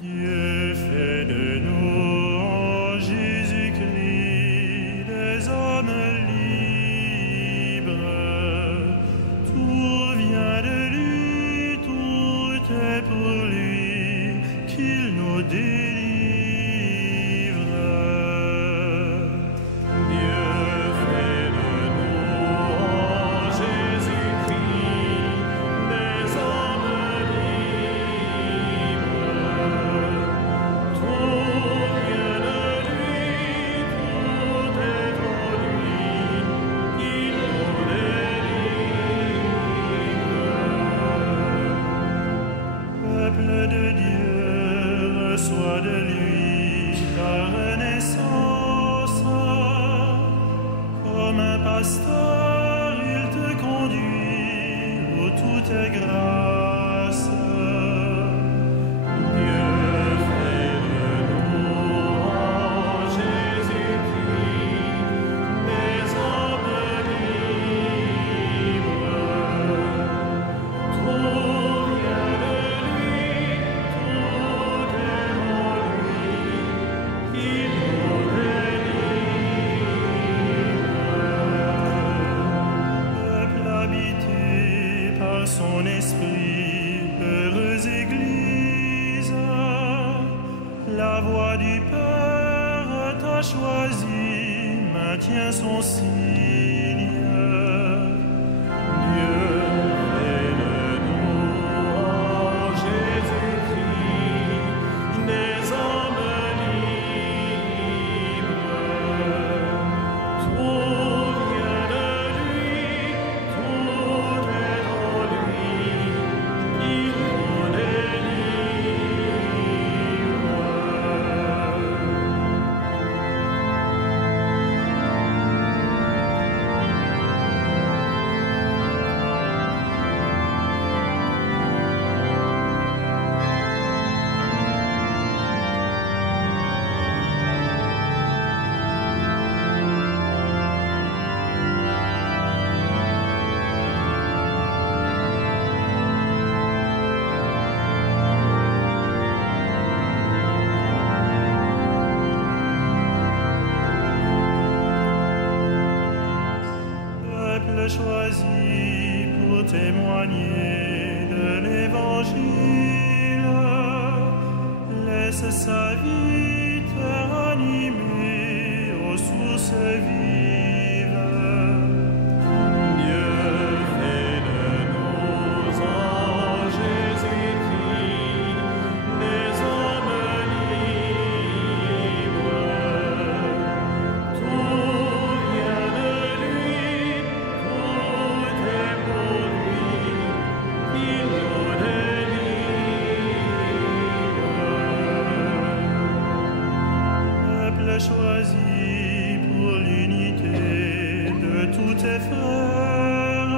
Dieu fait de nous en Jésus-Christ des hommes libres. Tout vient de lui, tout est pour lui, qu'il nous délivre. Son esprit, heureuse Église, la voix du Père t'a choisi, maintient son signe. Dieu fait de nous en Jésus-Christ des hommes libres. Tout vient de lui, tout est en lui. Choisi pour témoigner de l'Évangile, laisse sa vie te ranimer aux sources vives. Dieu fait de nous en Jésus-Christ des hommes libres. Tout vient de lui. Choisi pour l'unité de tous tes frères,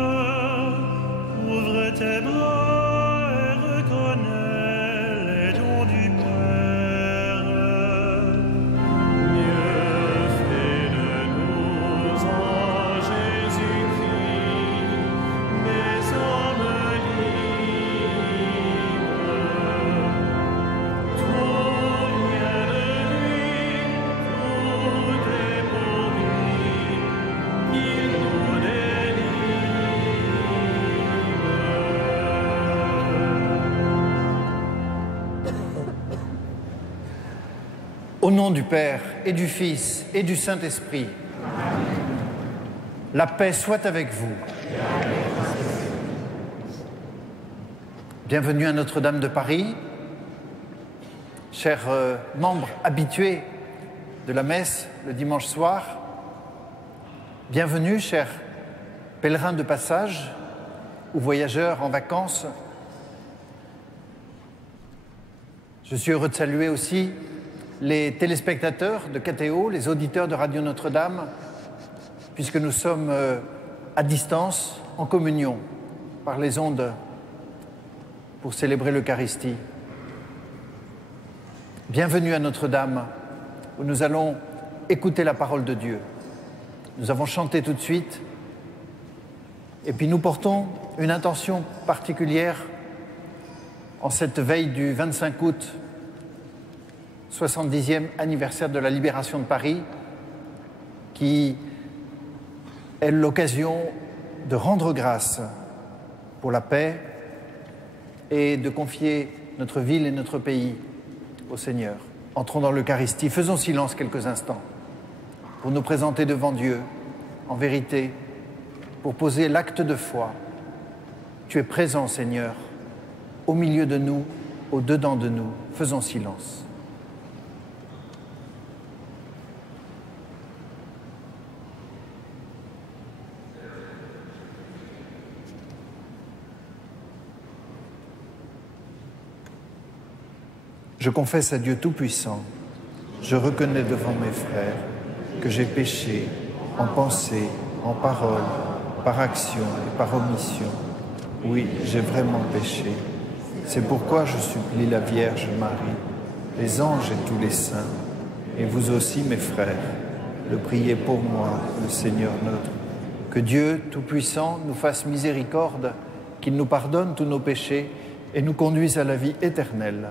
ouvre tes bras et reconnais les dons du Père. Dieu fait de nous en Jésus-Christ des hommes libres. Tout vient de lui. Au nom du Père et du Fils et du Saint-Esprit, la paix soit avec vous. Bienvenue à Notre-Dame de Paris, chers membres habitués de la messe le dimanche soir. Bienvenue, chers pèlerins de passage ou voyageurs en vacances. Je suis heureux de saluer aussi les téléspectateurs de KTO, les auditeurs de Radio Notre-Dame, puisque nous sommes à distance, en communion, par les ondes, pour célébrer l'Eucharistie. Bienvenue à Notre-Dame, où nous allons écouter la parole de Dieu. Nous avons chanté tout de suite, et puis nous portons une intention particulière en cette veille du 25 août 70e anniversaire de la libération de Paris, qui est l'occasion de rendre grâce pour la paix et de confier notre ville et notre pays au Seigneur. Entrons dans l'Eucharistie, faisons silence quelques instants pour nous présenter devant Dieu en vérité, pour poser l'acte de foi. Tu es présent, Seigneur, au milieu de nous, au-dedans de nous. Faisons silence. Je confesse à Dieu Tout-Puissant, je reconnais devant mes frères que j'ai péché en pensée, en parole, par action et par omission. Oui, j'ai vraiment péché. C'est pourquoi je supplie la Vierge Marie, les anges et tous les saints, et vous aussi, mes frères, de prier pour moi, le Seigneur notre. Que Dieu Tout-Puissant nous fasse miséricorde, qu'il nous pardonne tous nos péchés et nous conduise à la vie éternelle.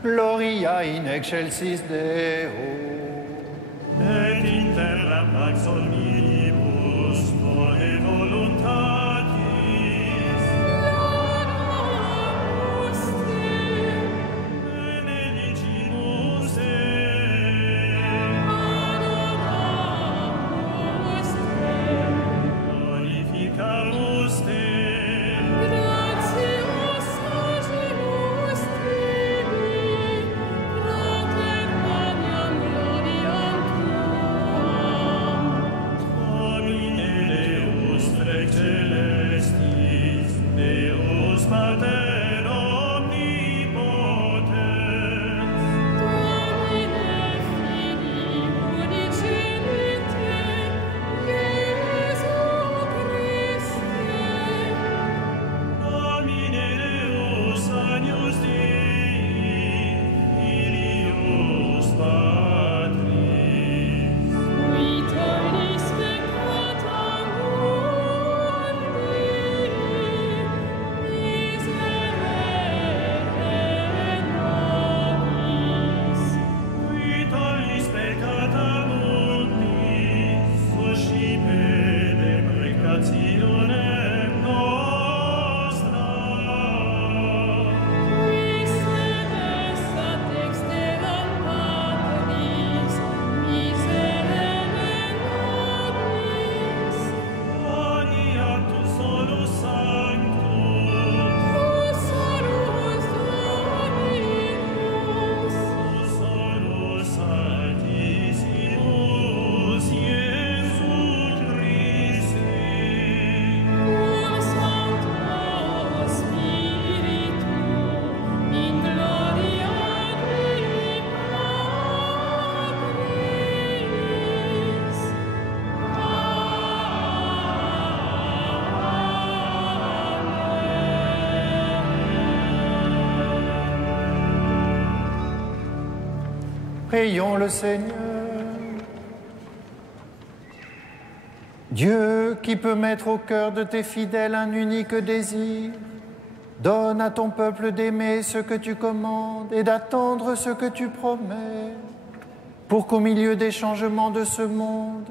Gloria in excelsis Deo. Et in terra pax omnibus bone voluntatis. Benedicimus te. Glorificamus te. Prions le Seigneur. Dieu qui peut mettre au cœur de tes fidèles un unique désir, donne à ton peuple d'aimer ce que tu commandes et d'attendre ce que tu promets, pour qu'au milieu des changements de ce monde,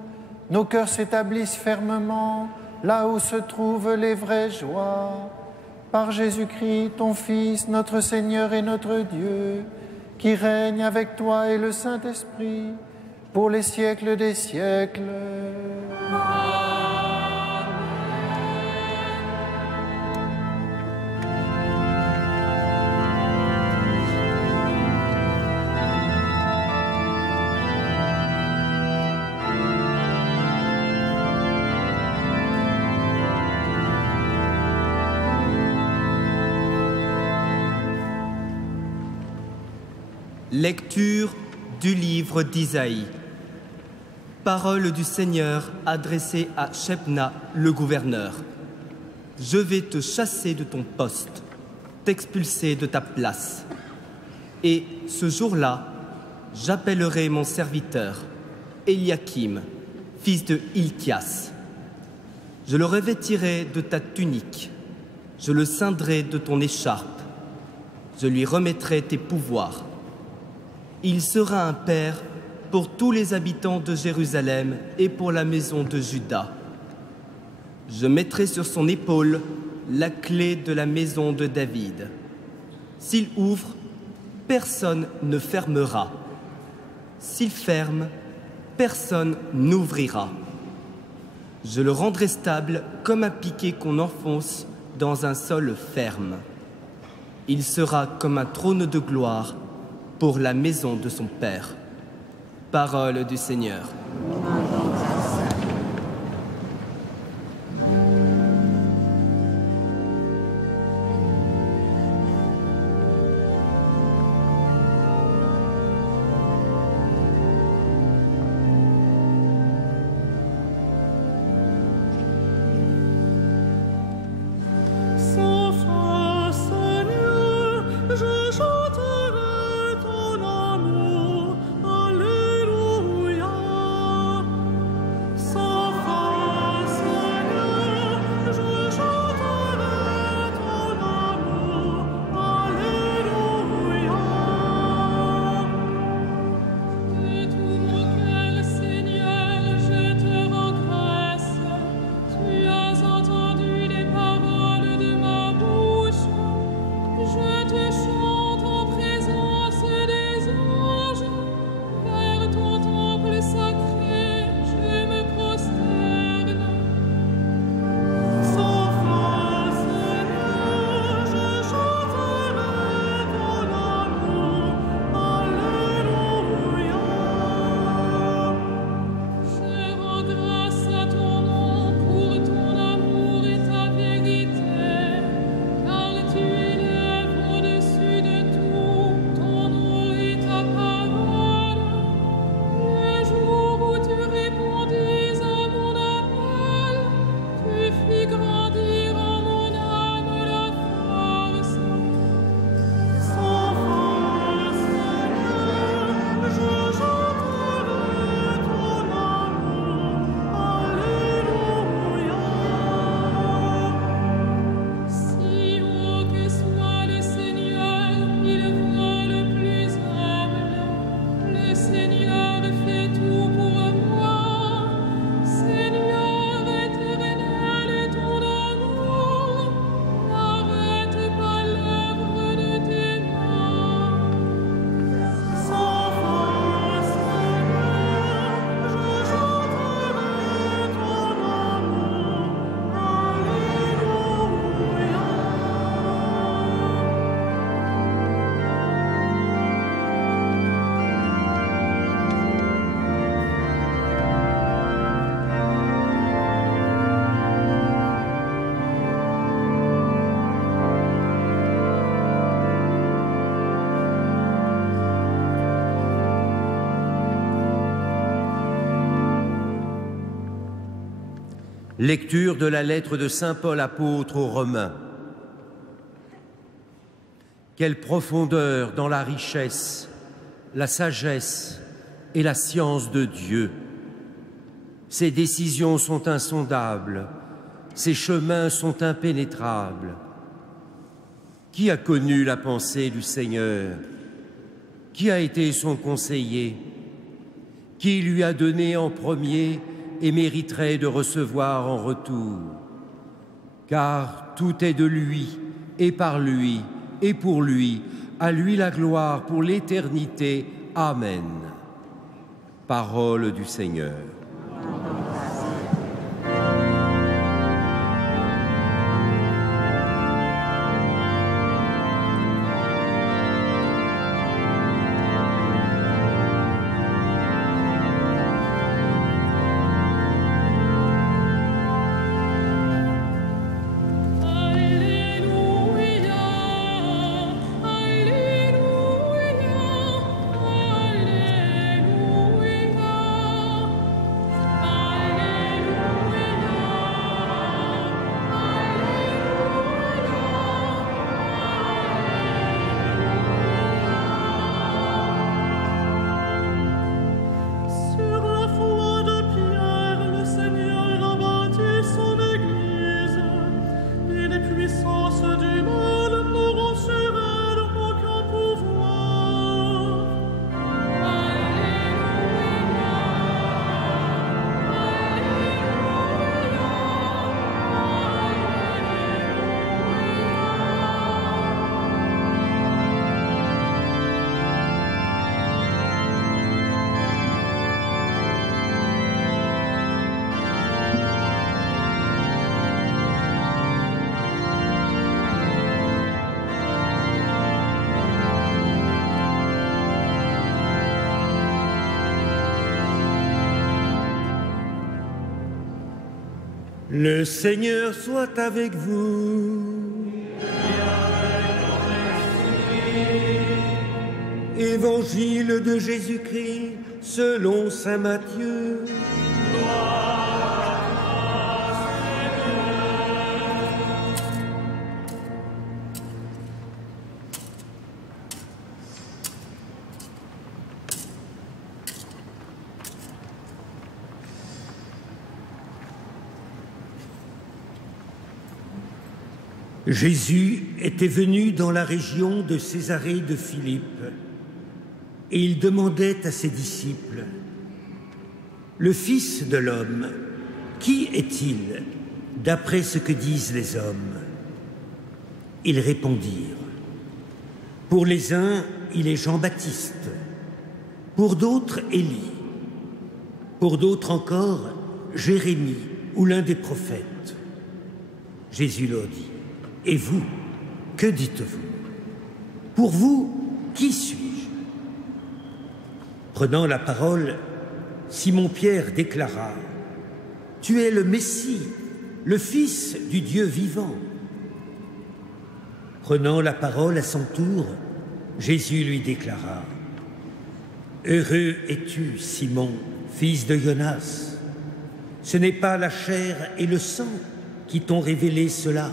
nos cœurs s'établissent fermement là où se trouvent les vraies joies. Par Jésus-Christ, ton Fils, notre Seigneur et notre Dieu, qui règne avec toi et le Saint-Esprit, pour les siècles des siècles. Lecture du livre d'Isaïe. Parole du Seigneur adressée à Shebna, le gouverneur. Je vais te chasser de ton poste, t'expulser de ta place. Et ce jour-là, j'appellerai mon serviteur, Eliakim, fils de Hilkias. Je le revêtirai de ta tunique, je le ceindrai de ton écharpe, je lui remettrai tes pouvoirs. Il sera un père pour tous les habitants de Jérusalem et pour la maison de Juda. Je mettrai sur son épaule la clé de la maison de David. S'il ouvre, personne ne fermera. S'il ferme, personne n'ouvrira. Je le rendrai stable comme un piquet qu'on enfonce dans un sol ferme. Il sera comme un trône de gloire pour la maison de son Père. Parole du Seigneur. Sans fin, Seigneur, je chanterai ton amour. Alléluia. Sans fin, Seigneur, je chanterai ton amour. Alléluia. De tout mon cœur, Seigneur, je te rends grâce. Tu as entendu les paroles de ma bouche. Je te chante en présence des anges. Vers ton temple sacré, je me prosterne. Sans fin, Seigneur, je chanterai ton amour. Alléluia. Je rends grâce à ton nom pour ton amour et ta vérité, car tu élèves au-dessus de tout ton nom et ta parole. Le jour où tu répondis à mon appel, tu fis grandir en mon âme la force. Sans fin, Seigneur, je chanterai ton amour. Alléluia. Si haut que soit le Seigneur, il vole plus humble. Le Seigneur fait tout pour moi. Seigneur éternel, ton amour n'arrête pas l'œuvre de tes mains. Sans fin, Seigneur, je chanterai ton amour. Lecture de la lettre de saint Paul apôtre aux Romains. Quelle profondeur dans la richesse la sagesse et la science de Dieu. Ses décisions sont insondables, ses chemins sont impénétrables. Qui a connu la pensée du Seigneur? Qui a été son conseiller? Qui lui a donné en premier et mériterait de recevoir en retour? Car tout est de lui, et par lui, et pour lui, à lui la gloire pour l'éternité. Amen. Parole du Seigneur. Le Seigneur soit avec vous. Évangile de Jésus-Christ selon saint Matthieu. Jésus était venu dans la région de Césarée de Philippe et il demandait à ses disciples: le Fils de l'homme, qui est-il d'après ce que disent les hommes? Ils répondirent: pour les uns, il est Jean-Baptiste, pour d'autres, Élie, pour d'autres encore, Jérémie ou l'un des prophètes. Jésus leur dit: et vous, que dites-vous? Pour vous, qui suis-je? Prenant la parole, Simon-Pierre déclara: tu es le Messie, le Fils du Dieu vivant. Prenant la parole à son tour, Jésus lui déclara: heureux es-tu, Simon, fils de Jonas. Ce n'est pas la chair et le sang qui t'ont révélé cela,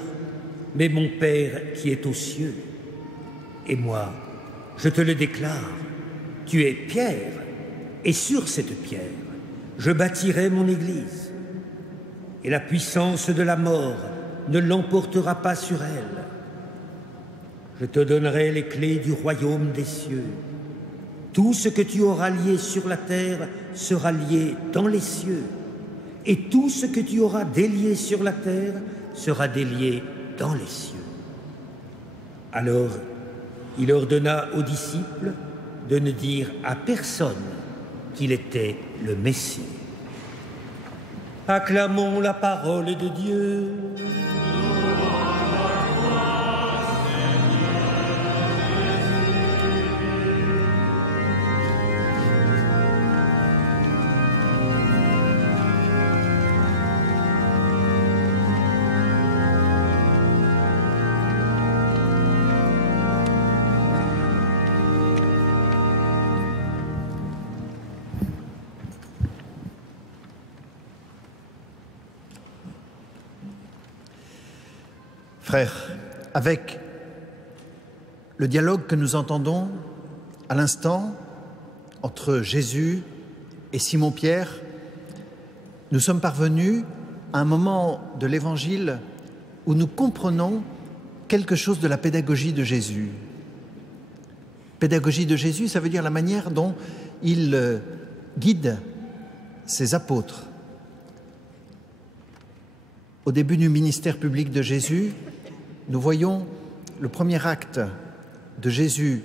mais mon Père qui est aux cieux. Et moi, je te le déclare, tu es Pierre, et sur cette pierre, je bâtirai mon Église. Et la puissance de la mort ne l'emportera pas sur elle. Je te donnerai les clés du royaume des cieux. Tout ce que tu auras lié sur la terre sera lié dans les cieux, et tout ce que tu auras délié sur la terre sera délié dans les cieux. Alors, il ordonna aux disciples de ne dire à personne qu'il était le Messie. Acclamons la parole de Dieu. Frères, avec le dialogue que nous entendons à l'instant entre Jésus et Simon-Pierre, nous sommes parvenus à un moment de l'Évangile où nous comprenons quelque chose de la pédagogie de Jésus. Pédagogie de Jésus, ça veut dire la manière dont il guide ses apôtres. Au début du ministère public de Jésus, nous voyons le premier acte de Jésus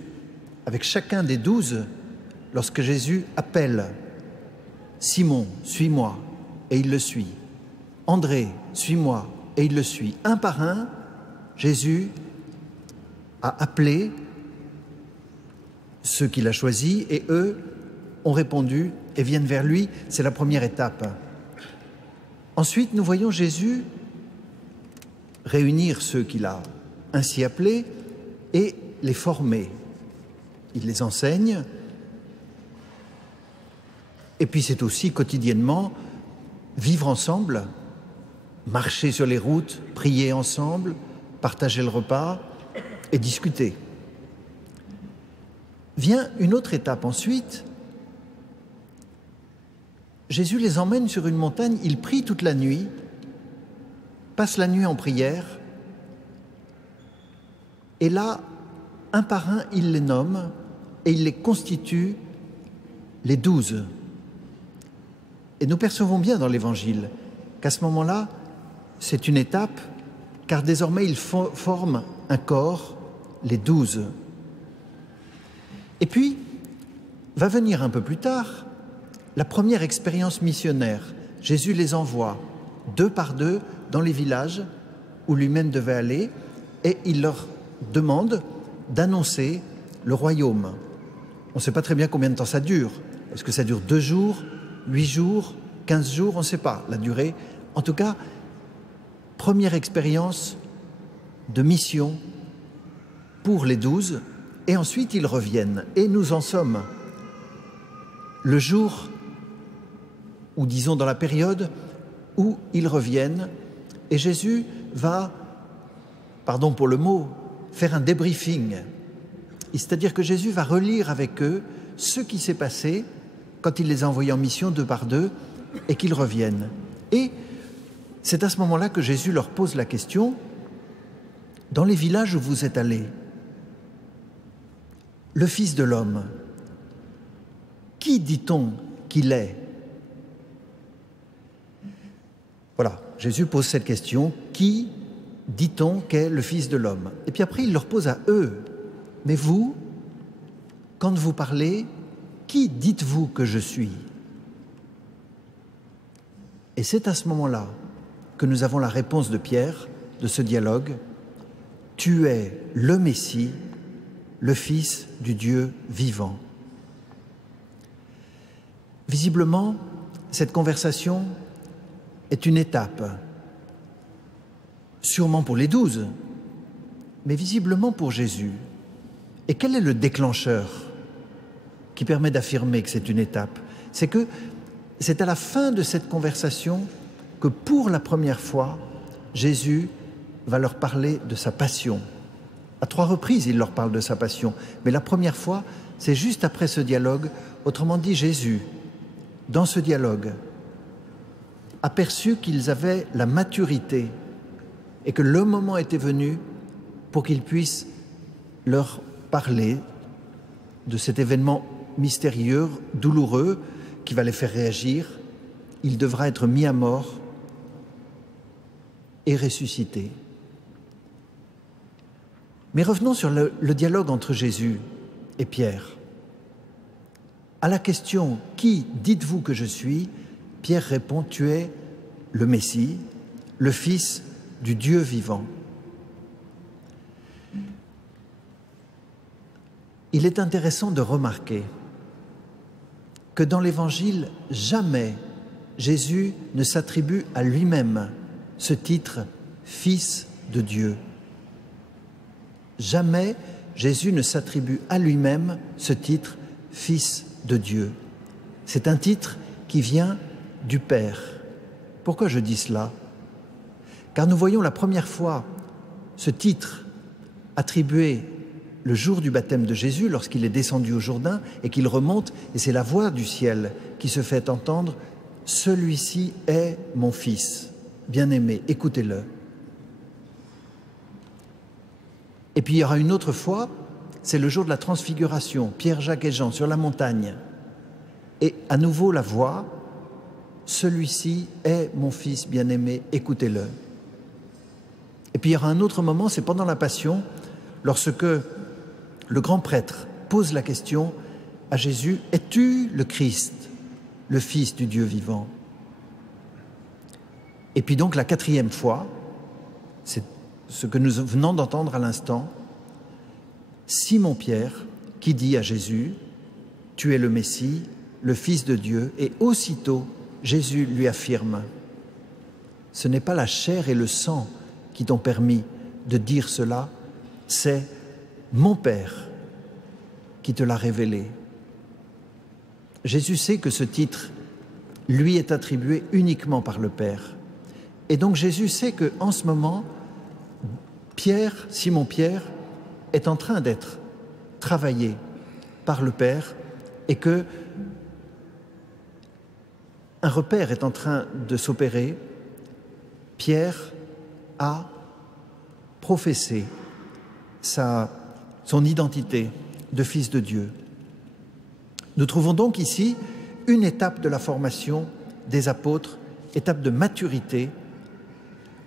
avec chacun des 12 lorsque Jésus appelle Simon, suis-moi, et il le suit. André, suis-moi, et il le suit. Un par un, Jésus a appelé ceux qu'il a choisis et eux ont répondu et viennent vers lui. C'est la première étape. Ensuite, nous voyons Jésus réunir ceux qu'il a ainsi appelés et les former. Il les enseigne. Et puis c'est aussi quotidiennement vivre ensemble, marcher sur les routes, prier ensemble, partager le repas et discuter. Vient une autre étape ensuite. Jésus les emmène sur une montagne, il prie toute la nuit, passe la nuit en prière, et là, un par un, il les nomme et il les constitue les 12. Et nous percevons bien dans l'Évangile qu'à ce moment-là, c'est une étape, car désormais ils forment un corps, les 12. Et puis, va venir un peu plus tard, la première expérience missionnaire. Jésus les envoie 2 par 2 dans les villages où lui-même devait aller et il leur demande d'annoncer le royaume. On ne sait pas très bien combien de temps ça dure. Est-ce que ça dure 2 jours, 8 jours, 15 jours? On ne sait pas la durée. En tout cas, première expérience de mission pour les 12 et ensuite ils reviennent. Et nous en sommes le jour ou disons dans la période où ils reviennent et Jésus va, pardon pour le mot, faire un débriefing. C'est-à-dire que Jésus va relire avec eux ce qui s'est passé quand il les a envoyés en mission 2 par 2 et qu'ils reviennent. Et c'est à ce moment-là que Jésus leur pose la question, dans les villages où vous êtes allés, le Fils de l'homme, qui dit-on qu'il est? Voilà, Jésus pose cette question, qui dit-on qu'est le Fils de l'homme? Et puis après, il leur pose à eux, mais vous, quand vous parlez, qui dites-vous que je suis? Et c'est à ce moment-là que nous avons la réponse de Pierre, de ce dialogue. Tu es le Messie, le Fils du Dieu vivant. Visiblement, cette conversation est une étape, sûrement pour les 12, mais visiblement pour Jésus. Et quel est le déclencheur qui permet d'affirmer que c'est une étape? C'est que c'est à la fin de cette conversation que pour la première fois, Jésus va leur parler de sa passion. À 3 reprises, il leur parle de sa passion. Mais la première fois, c'est juste après ce dialogue. Autrement dit, Jésus, dans ce dialogue, a perçu qu'ils avaient la maturité et que le moment était venu pour qu'il puisse leur parler de cet événement mystérieux, douloureux, qui va les faire réagir. Il devra être mis à mort et ressuscité. Mais revenons sur le dialogue entre Jésus et Pierre. À la question « Qui dites-vous que je suis ?» Pierre répond « Tu es le Messie, le Fils du Dieu vivant. » Il est intéressant de remarquer que dans l'Évangile, jamais Jésus ne s'attribue à lui-même ce titre « Fils de Dieu ». Jamais Jésus ne s'attribue à lui-même ce titre « Fils de Dieu ». C'est un titre qui vient du Père. Pourquoi je dis cela? Car nous voyons la première fois ce titre attribué le jour du baptême de Jésus, lorsqu'il est descendu au Jourdain et qu'il remonte, et c'est la voix du ciel qui se fait entendre, « Celui-ci est mon Fils, bien-aimé, écoutez-le ». Et puis il y aura une autre fois, c'est le jour de la transfiguration, Pierre, Jacques et Jean sur la montagne. Et à nouveau la voix, « Celui-ci est mon Fils bien-aimé, écoutez-le ». Et puis il y aura un autre moment, c'est pendant la Passion, lorsque le grand prêtre pose la question à Jésus, « Es-tu le Christ, le Fils du Dieu vivant ?» Et puis donc la quatrième fois, c'est ce que nous venons d'entendre à l'instant, Simon-Pierre qui dit à Jésus, « Tu es le Messie, le Fils de Dieu », et aussitôt Jésus lui affirme, « Ce n'est pas la chair et le sang qui t'ont permis de dire cela, c'est mon Père qui te l'a révélé. » Jésus sait que ce titre lui est attribué uniquement par le Père. Et donc Jésus sait qu'en ce moment, Pierre, Simon-Pierre, est en train d'être travaillé par le Père et que un repère est en train de s'opérer. Pierre a professé son identité de fils de Dieu. Nous trouvons donc ici une étape de la formation des apôtres, étape de maturité.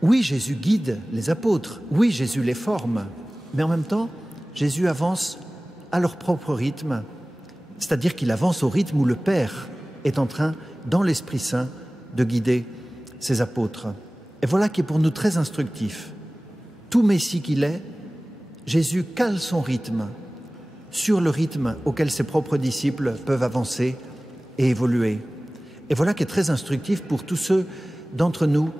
Oui, Jésus guide les apôtres, oui, Jésus les forme, mais en même temps, Jésus avance à leur propre rythme, c'est-à-dire qu'il avance au rythme où le Père est en train, dans l'Esprit Saint, de guider ses apôtres. Et voilà qui est pour nous très instructif. Tout Messie qu'il est, Jésus cale son rythme sur le rythme auquel ses propres disciples peuvent avancer et évoluer. Et voilà qui est très instructif pour tous ceux d'entre nous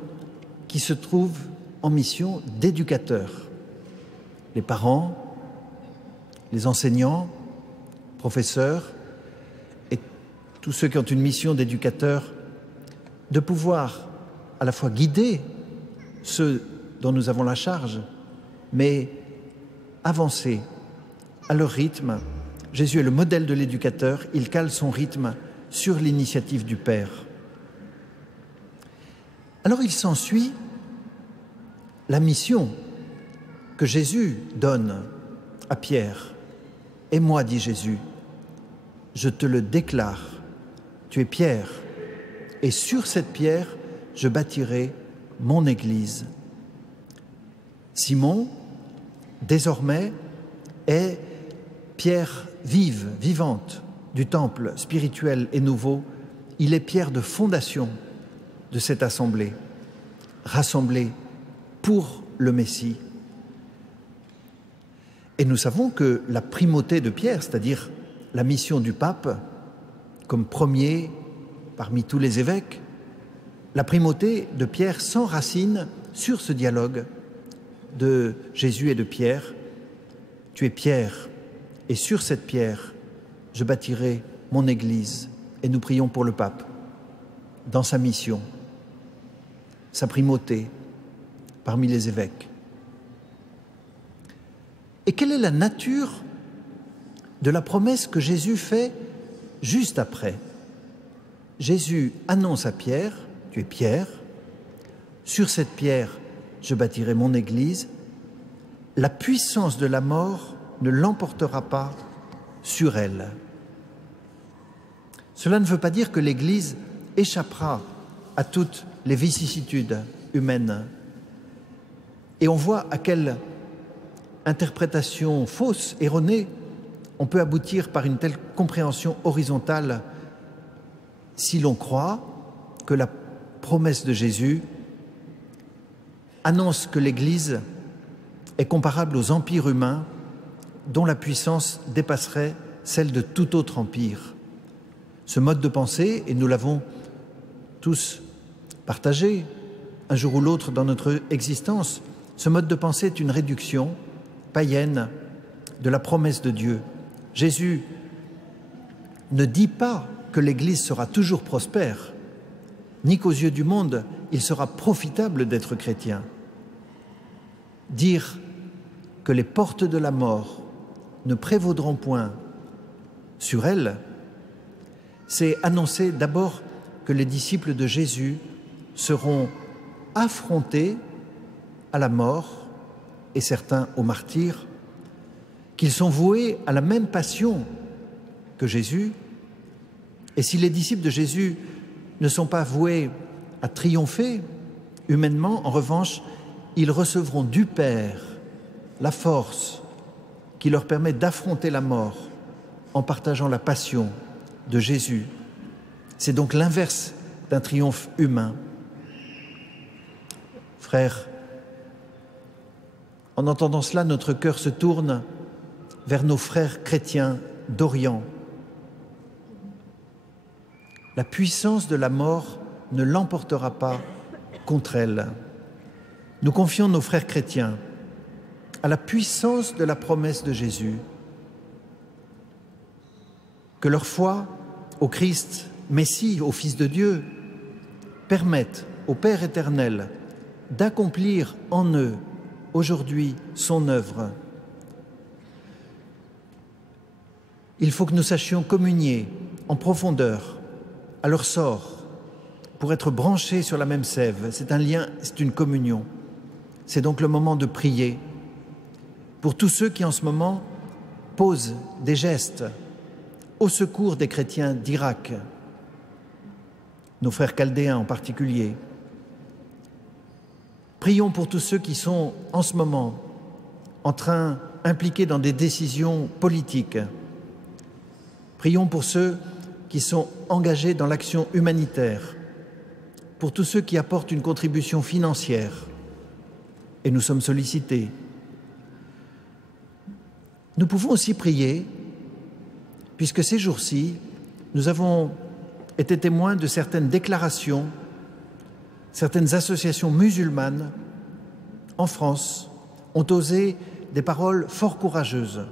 qui se trouvent en mission d'éducateurs. Les parents, les enseignants, professeurs et tous ceux qui ont une mission d'éducateur, de pouvoir à la fois guider ceux dont nous avons la charge, mais avancer à leur rythme. Jésus est le modèle de l'éducateur, il cale son rythme sur l'initiative du Père. Alors il s'ensuit la mission que Jésus donne à Pierre. « Et moi, dit Jésus, je te le déclare, tu es Pierre, et sur cette pierre, je bâtirai mon Église. » Simon, désormais, est pierre vive, vivante du temple spirituel et nouveau. Il est pierre de fondation de cette assemblée, rassemblée pour le Messie. Et nous savons que la primauté de Pierre, c'est-à-dire la mission du pape, comme premier parmi tous les évêques, la primauté de Pierre s'enracine sur ce dialogue de Jésus et de Pierre. Tu es Pierre, et sur cette pierre, je bâtirai mon Église. Et nous prions pour le pape, dans sa mission, sa primauté parmi les évêques. Et quelle est la nature de la promesse que Jésus fait juste après? Jésus annonce à Pierre, tu es Pierre, sur cette pierre, je bâtirai mon Église, la puissance de la mort ne l'emportera pas sur elle. Cela ne veut pas dire que l'Église échappera à toutes les vicissitudes humaines. Et on voit à quelle interprétation fausse, erronée, on peut aboutir par une telle compréhension horizontale si l'on croit que la promesse de Jésus annonce que l'Église est comparable aux empires humains dont la puissance dépasserait celle de tout autre empire. Ce mode de pensée, et nous l'avons tous partagé un jour ou l'autre dans notre existence, ce mode de pensée est une réduction païenne de la promesse de Dieu. Jésus ne dit pas que l'Église sera toujours prospère, ni qu'aux yeux du monde, il sera profitable d'être chrétien. Dire que les portes de la mort ne prévaudront point sur elle, c'est annoncer d'abord que les disciples de Jésus seront affrontés à la mort et certains au martyre, qu'ils sont voués à la même passion que Jésus. Et si les disciples de Jésus ne sont pas voués à triompher humainement, en revanche, ils recevront du Père la force qui leur permet d'affronter la mort en partageant la passion de Jésus. C'est donc l'inverse d'un triomphe humain. Frères, en entendant cela, notre cœur se tourne vers nos frères chrétiens d'Orient. La puissance de la mort ne l'emportera pas contre elle. Nous confions nos frères chrétiens à la puissance de la promesse de Jésus, que leur foi au Christ, Messie, au Fils de Dieu, permette au Père éternel d'accomplir en eux aujourd'hui son œuvre. Il faut que nous sachions communier en profondeur à leur sort pour être branchés sur la même sève. C'est un lien, c'est une communion. C'est donc le moment de prier pour tous ceux qui en ce moment posent des gestes au secours des chrétiens d'Irak, nos frères chaldéens en particulier. Prions pour tous ceux qui sont en ce moment impliqués dans des décisions politiques. Prions pour ceux qui sont engagés dans l'action humanitaire, pour tous ceux qui apportent une contribution financière, et nous sommes sollicités. Nous pouvons aussi prier, puisque ces jours-ci, nous avons été témoins de certaines déclarations, certaines associations musulmanes en France ont osé des paroles fort courageuses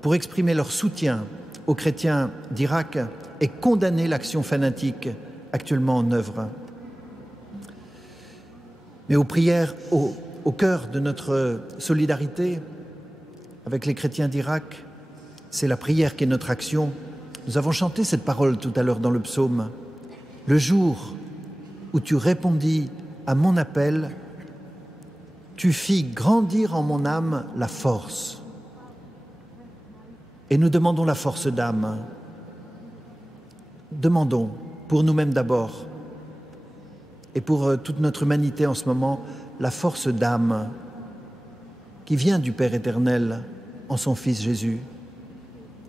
pour exprimer leur soutien aux chrétiens d'Irak et condamner l'action fanatique actuellement en œuvre. Mais aux prières, au cœur de notre solidarité avec les chrétiens d'Irak, c'est la prière qui est notre action. Nous avons chanté cette parole tout à l'heure dans le psaume. Le jour où tu répondis à mon appel, tu fis grandir en mon âme la force. Et nous demandons la force d'âme. Demandons pour nous-mêmes d'abord et pour toute notre humanité en ce moment la force d'âme qui vient du Père éternel en son Fils Jésus.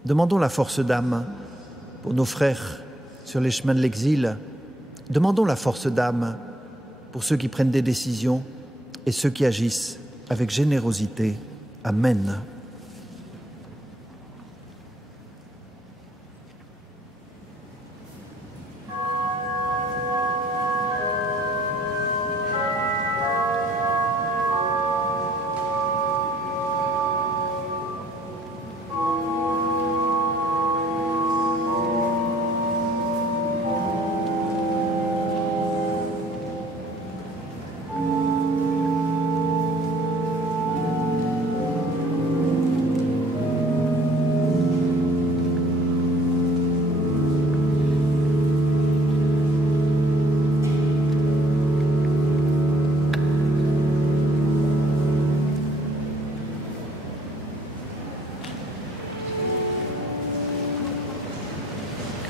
Demandons la force d'âme pour nos frères sur les chemins de l'exil. Demandons la force d'âme pour ceux qui prennent des décisions et ceux qui agissent avec générosité. Amen.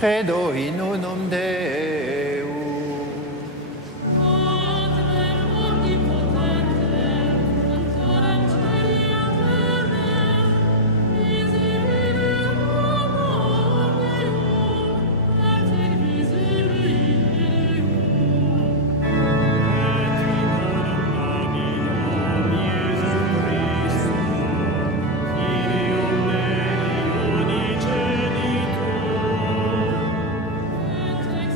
Credo in unum Deum. Ex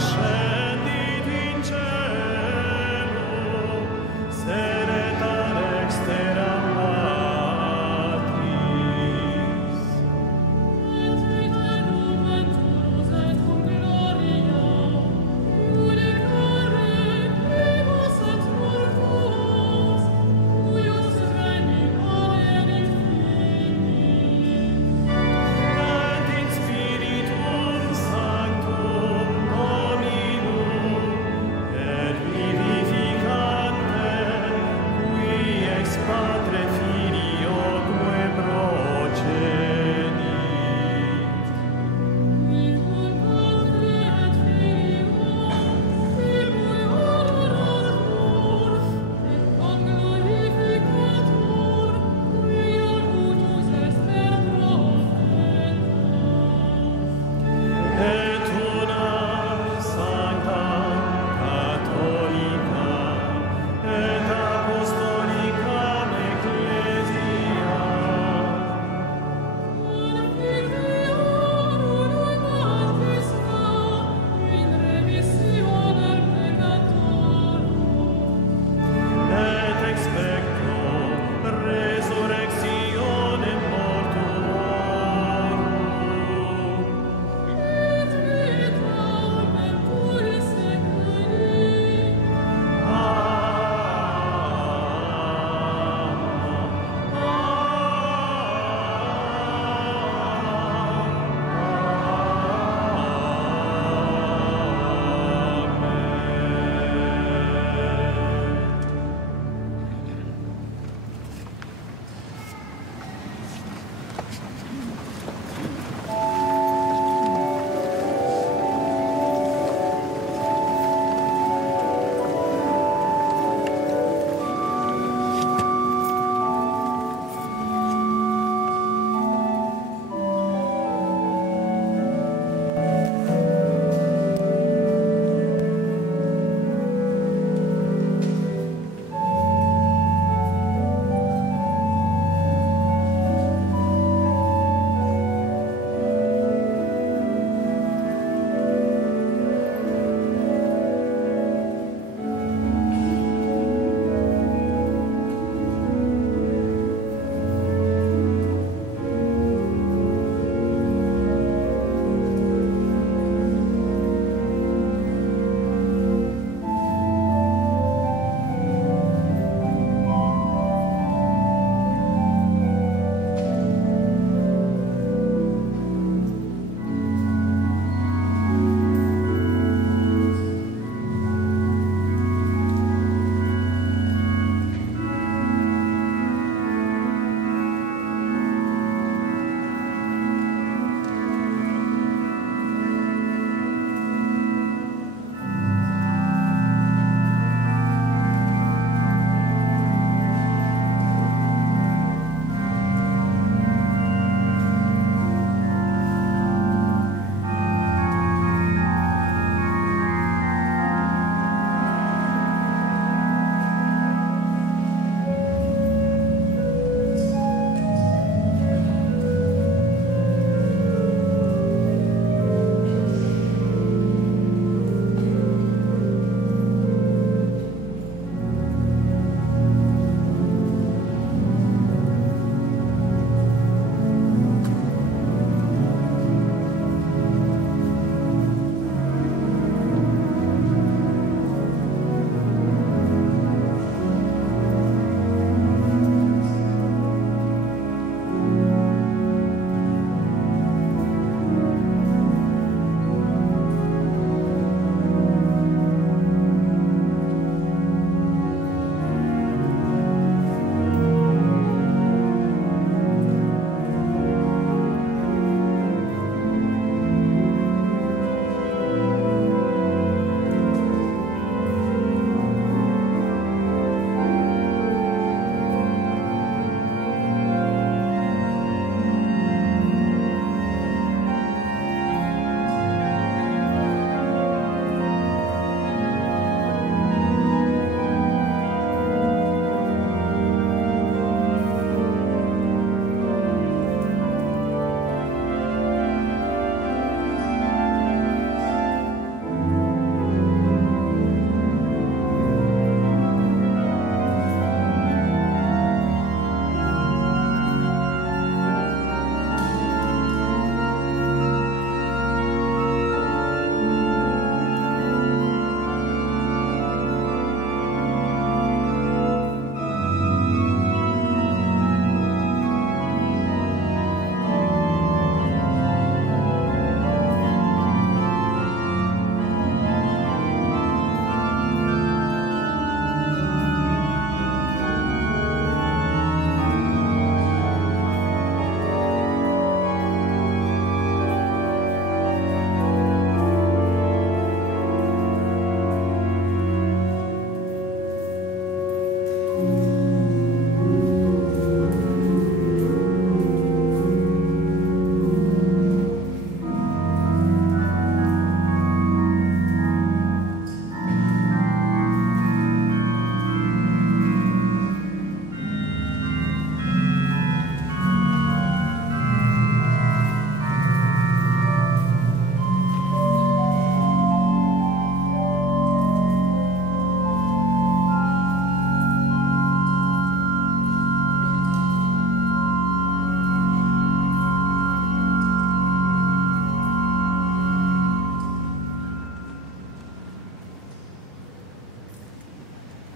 Scendi in cielo, se ne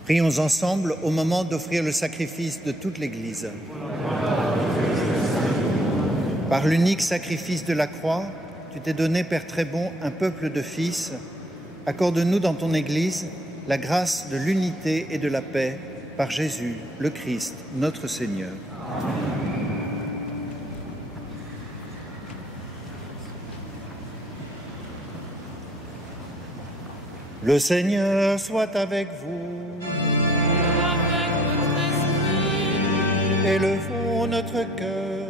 Prions ensemble au moment d'offrir le sacrifice de toute l'Église. Par l'unique sacrifice de la croix, tu t'es donné, Père très bon, un peuple de fils. Accorde-nous dans ton Église la grâce de l'unité et de la paix par Jésus, le Christ, notre Seigneur. Le Seigneur soit avec vous. Avec votre esprit, Élevons notre cœur.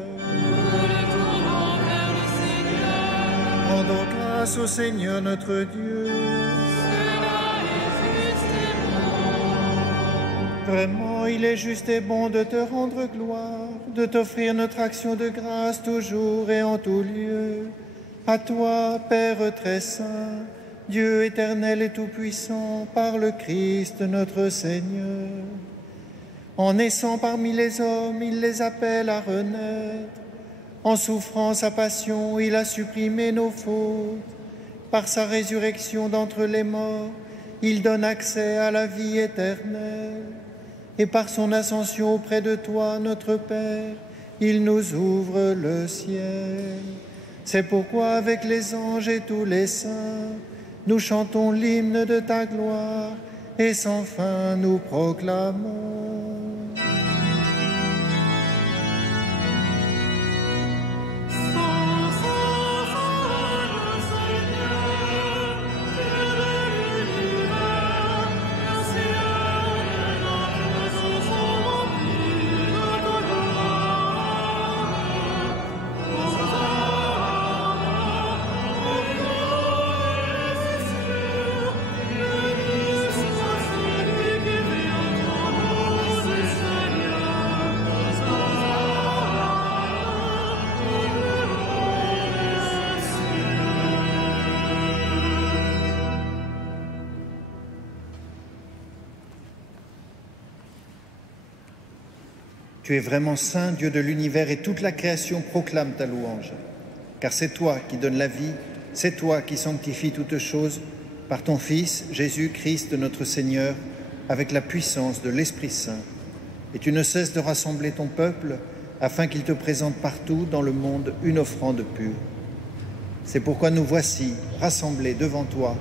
nous le tendons vers le Seigneur. Rendons grâce au Seigneur notre Dieu. Cela est juste et bon. Vraiment, il est juste et bon de te rendre gloire, de t'offrir notre action de grâce toujours et en tout lieu. À toi, Père très saint, Dieu éternel et tout-puissant, par le Christ notre Seigneur. En naissant parmi les hommes, il les appelle à renaître. En souffrant sa passion, il a supprimé nos fautes. Par sa résurrection d'entre les morts, il donne accès à la vie éternelle. Et par son ascension auprès de toi, notre Père, il nous ouvre le ciel. C'est pourquoi, avec les anges et tous les saints, nous chantons l'hymne de ta gloire et sans fin nous proclamons. Tu es vraiment saint, Dieu de l'univers, et toute la création proclame ta louange. Car c'est toi qui donnes la vie, c'est toi qui sanctifies toutes choses, par ton Fils, Jésus-Christ, notre Seigneur, avec la puissance de l'Esprit Saint. Et tu ne cesses de rassembler ton peuple, afin qu'il te présente partout dans le monde une offrande pure. C'est pourquoi nous voici, rassemblés devant toi,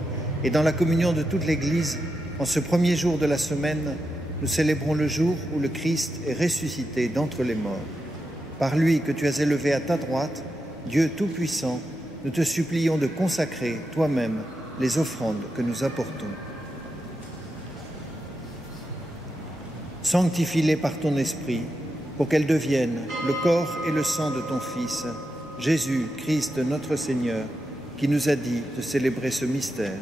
et dans la communion de toute l'Église, en ce premier jour de la semaine, nous célébrons le jour où le Christ est ressuscité d'entre les morts. Par lui que tu as élevé à ta droite, Dieu Tout-Puissant, nous te supplions de consacrer toi-même les offrandes que nous apportons. Sanctifie-les par ton esprit, pour qu'elles deviennent le corps et le sang de ton Fils, Jésus, Christ, notre Seigneur, qui nous a dit de célébrer ce mystère.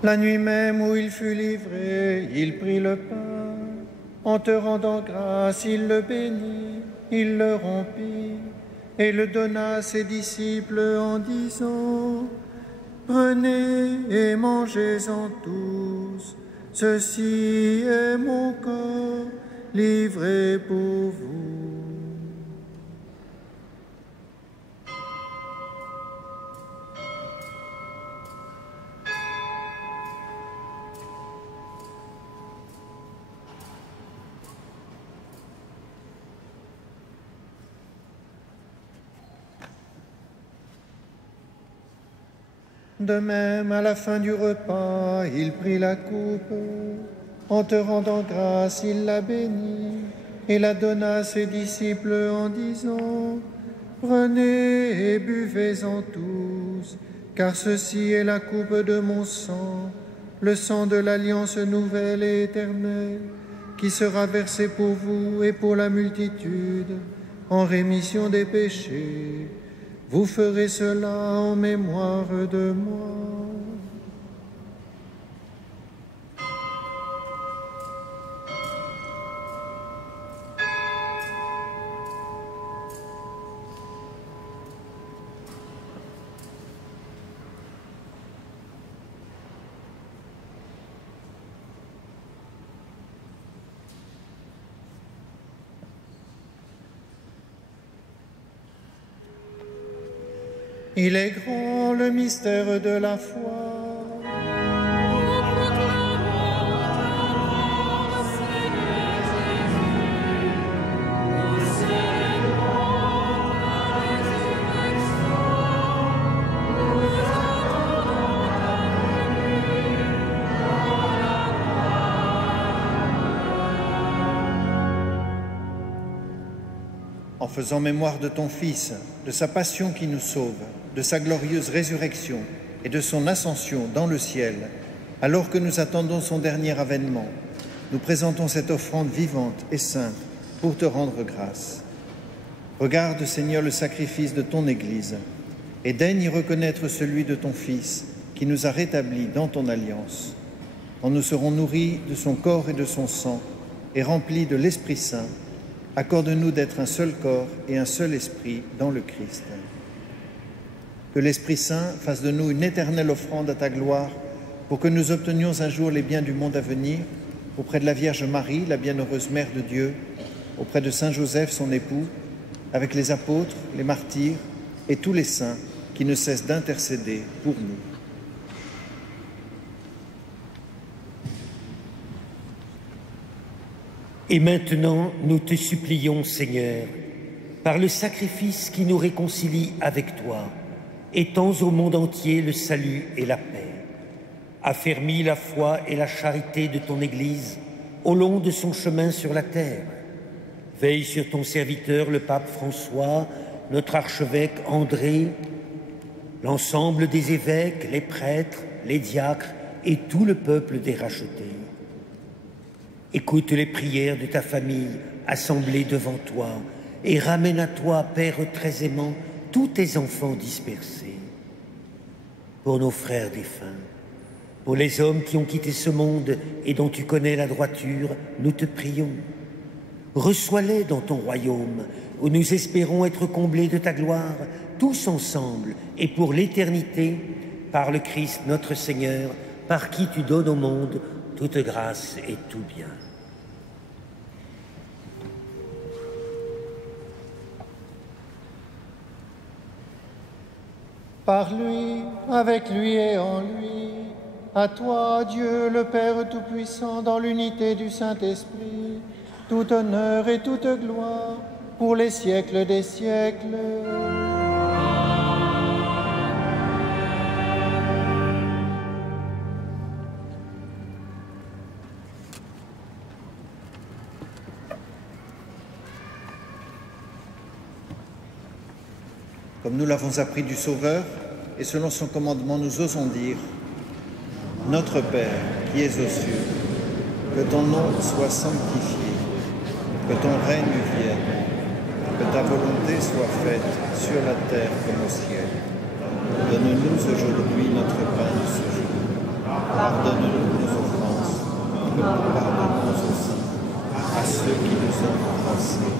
La nuit même où il fut livré, il prit le pain. En te rendant grâce, il le bénit, il le rompit et le donna à ses disciples en disant : « Prenez et mangez-en tous, ceci est mon corps livré pour vous. » De même, à la fin du repas, il prit la coupe. En te rendant grâce, il la bénit et la donna à ses disciples en disant : « Prenez et buvez-en tous, car ceci est la coupe de mon sang, le sang de l'alliance nouvelle et éternelle, qui sera versé pour vous et pour la multitude, en rémission des péchés. Vous ferez cela en mémoire de moi. » Il est grand le mystère de la foi. Nous en faisant mémoire de ton Fils, de sa passion qui nous sauve, de sa glorieuse résurrection et de son ascension dans le ciel, alors que nous attendons son dernier avènement, nous présentons cette offrande vivante et sainte pour te rendre grâce. Regarde, Seigneur, le sacrifice de ton Église et daigne y reconnaître celui de ton Fils qui nous a rétablis dans ton alliance. Quand nous serons nourris de son corps et de son sang et remplis de l'Esprit Saint, accorde-nous d'être un seul corps et un seul esprit dans le Christ. Que l'Esprit Saint fasse de nous une éternelle offrande à ta gloire pour que nous obtenions un jour les biens du monde à venir, auprès de la Vierge Marie, la bienheureuse Mère de Dieu, auprès de Saint Joseph, son époux, avec les apôtres, les martyrs et tous les saints qui ne cessent d'intercéder pour nous. Et maintenant, nous te supplions, Seigneur, par le sacrifice qui nous réconcilie avec toi, étends au monde entier le salut et la paix. Affermis la foi et la charité de ton Église au long de son chemin sur la terre. Veille sur ton serviteur, le pape François, notre archevêque André, l'ensemble des évêques, les prêtres, les diacres et tout le peuple des rachetés. Écoute les prières de ta famille assemblée devant toi et ramène à toi, Père très aimant, tous tes enfants dispersés. Pour nos frères défunts, pour les hommes qui ont quitté ce monde et dont tu connais la droiture, nous te prions. Reçois-les dans ton royaume, où nous espérons être comblés de ta gloire, tous ensemble et pour l'éternité, par le Christ notre Seigneur, par qui tu donnes au monde toute grâce et tout bien. Par lui, avec lui et en lui, à toi, Dieu le Père Tout-Puissant, dans l'unité du Saint-Esprit, tout honneur et toute gloire, pour les siècles des siècles. Comme nous l'avons appris du Sauveur, et selon son commandement, nous osons dire « Notre Père, qui es aux cieux, que ton nom soit sanctifié, que ton règne vienne, que ta volonté soit faite sur la terre comme au ciel. Donne-nous aujourd'hui notre pain de ce jour. Pardonne-nous nos offenses, comme nous pardonnons aussi à ceux qui nous ont offensés.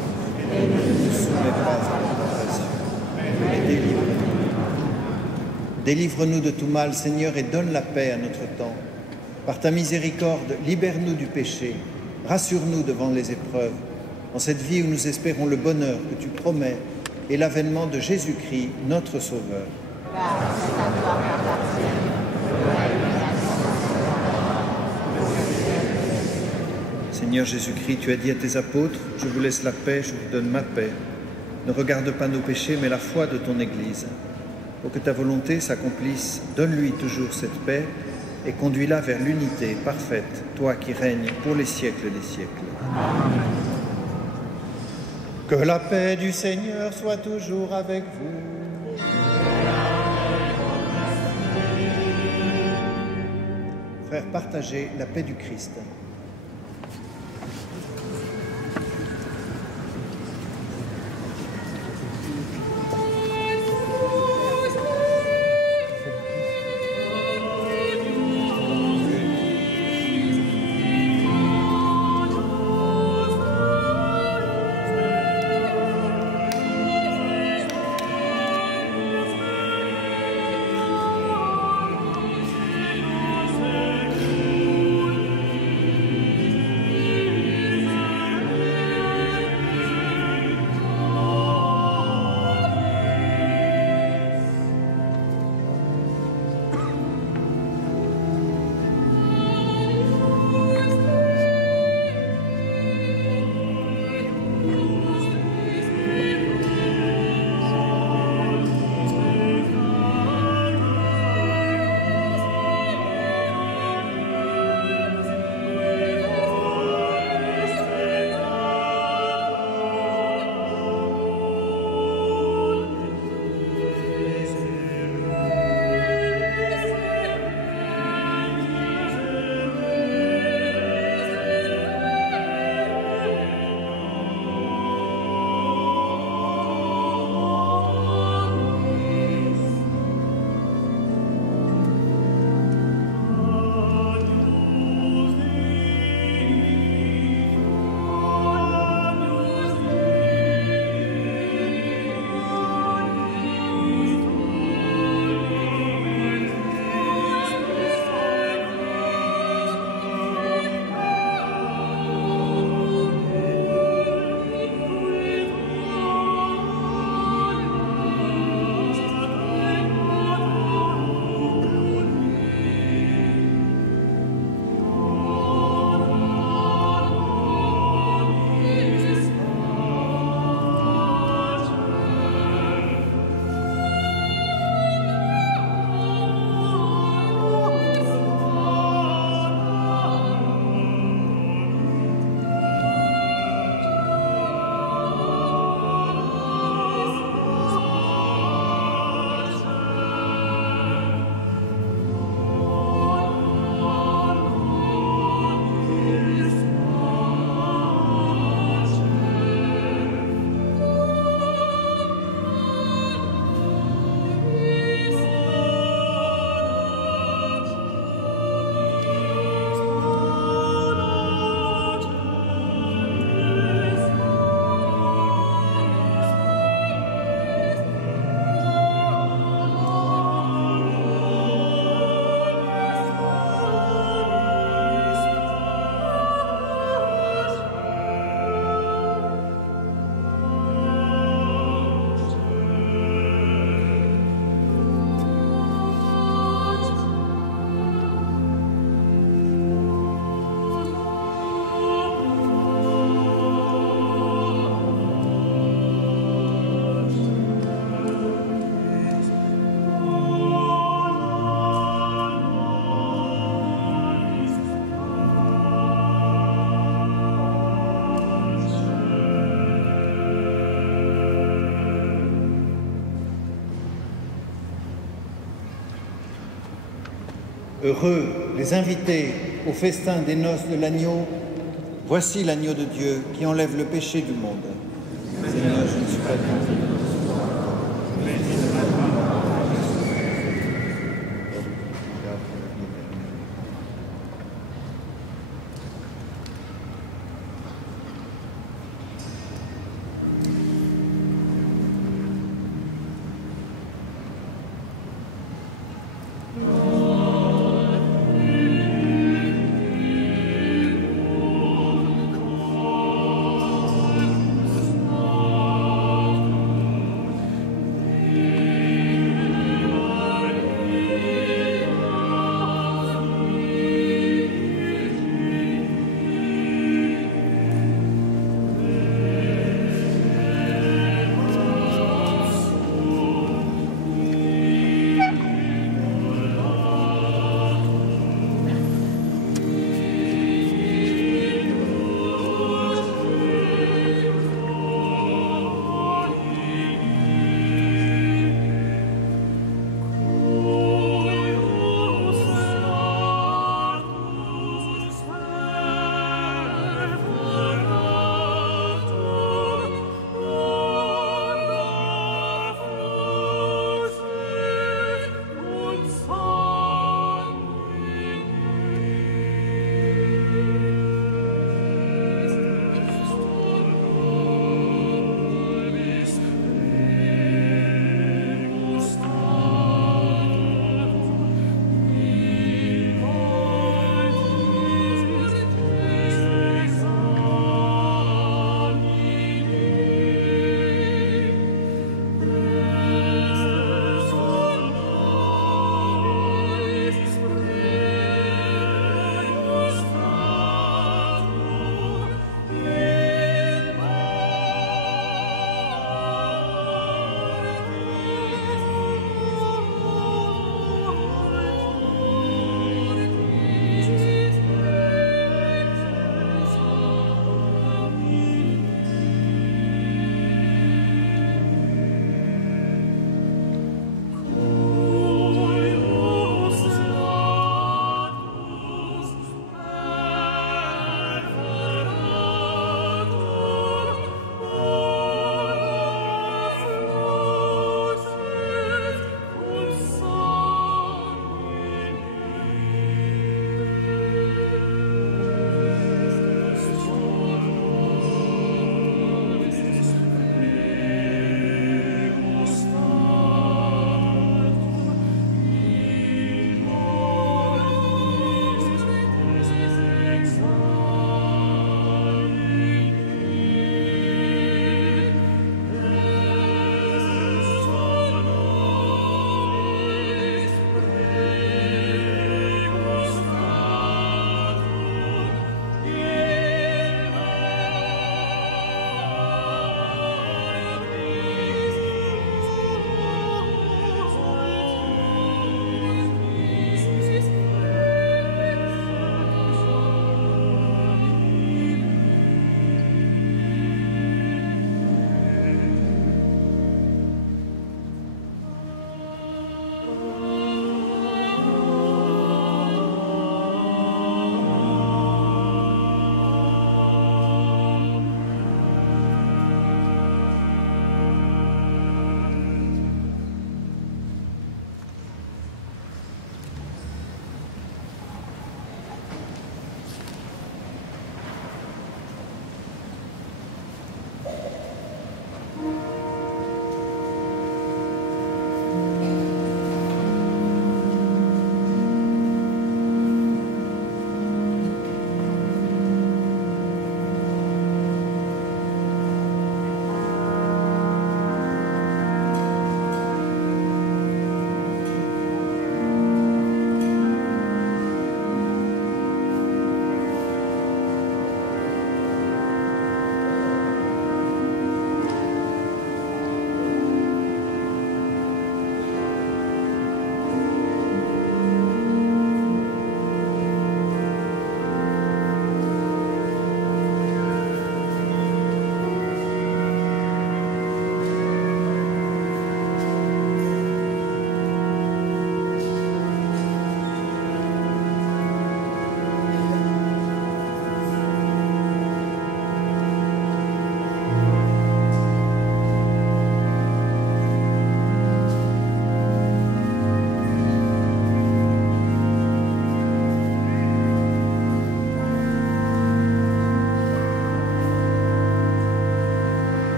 Et ne nous soumets pas à la tentation, mais délivre-nous. Délivre-nous de tout mal, Seigneur, et donne la paix à notre temps. Par ta miséricorde, libère-nous du péché, rassure-nous devant les épreuves, en cette vie où nous espérons le bonheur que tu promets et l'avènement de Jésus-Christ, notre Sauveur. Seigneur Jésus-Christ, tu as dit à tes apôtres, « Je vous laisse la paix, je vous donne ma paix. Ne regarde pas nos péchés, mais la foi de ton Église. Pour que ta volonté s'accomplisse, donne-lui toujours cette paix et conduis-la vers l'unité parfaite, toi qui règnes pour les siècles des siècles. » Que la paix du Seigneur soit toujours avec vous. Frères, partagez la paix du Christ. Heureux les invités au festin des noces de l'agneau. Voici l'agneau de Dieu qui enlève le péché du monde. Seigneur, je ne suis pas digne.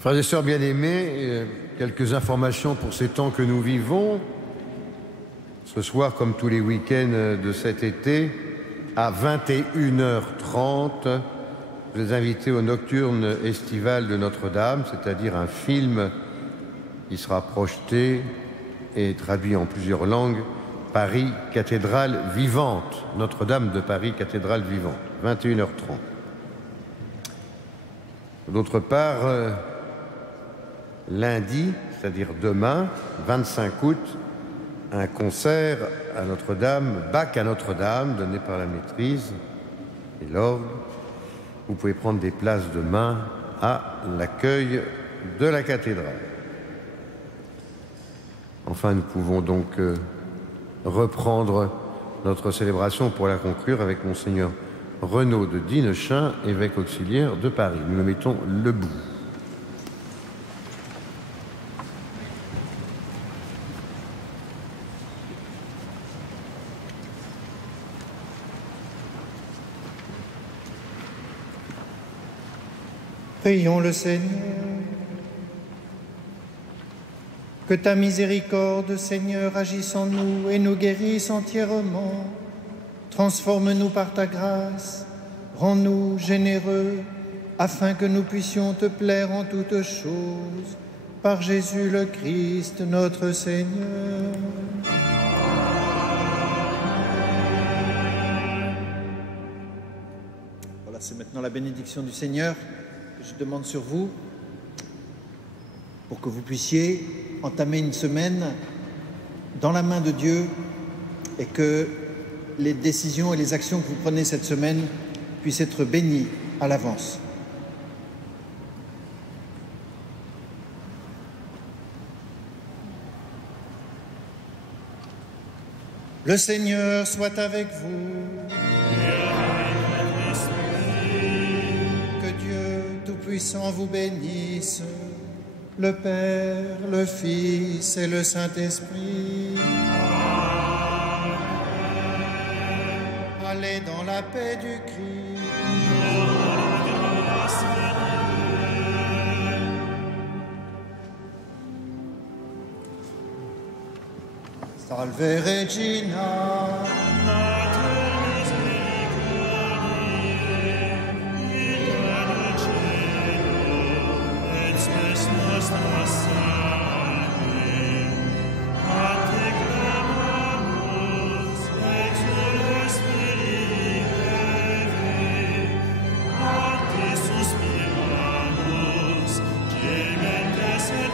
Frères et sœurs bien-aimés, quelques informations pour ces temps que nous vivons. Ce soir, comme tous les week-ends de cet été, à 21h30, je vous invite au Nocturne estival de Notre-Dame, c'est-à-dire un film qui sera projeté et traduit en plusieurs langues, Paris, cathédrale vivante, Notre-Dame de Paris, cathédrale vivante, 21h30. D'autre part, lundi, c'est-à-dire demain, 25 août, un concert à Notre-Dame, Bach à Notre-Dame, donné par la maîtrise et l'orgue. Vous pouvez prendre des places demain à l'accueil de la cathédrale. Enfin, nous pouvons donc reprendre notre célébration pour la conclure avec Monseigneur Renaud de Dinechin, évêque auxiliaire de Paris. Nous le mettons debout. Prions le Seigneur. Que ta miséricorde, Seigneur, agisse en nous et nous guérisse entièrement. Transforme-nous par ta grâce, rends-nous généreux, afin que nous puissions te plaire en toutes choses. Par Jésus le Christ, notre Seigneur. Voilà, c'est maintenant la bénédiction du Seigneur que je demande sur vous, pour que vous puissiez entamer une semaine dans la main de Dieu et que les décisions et les actions que vous prenez cette semaine puissent être bénies à l'avance. Le Seigneur soit avec vous. Que Dieu Tout-Puissant vous bénisse, le Père, le Fils et le Saint-Esprit. Allez dans la paix du Christ. Salve Regina. Suspiramus, gementes et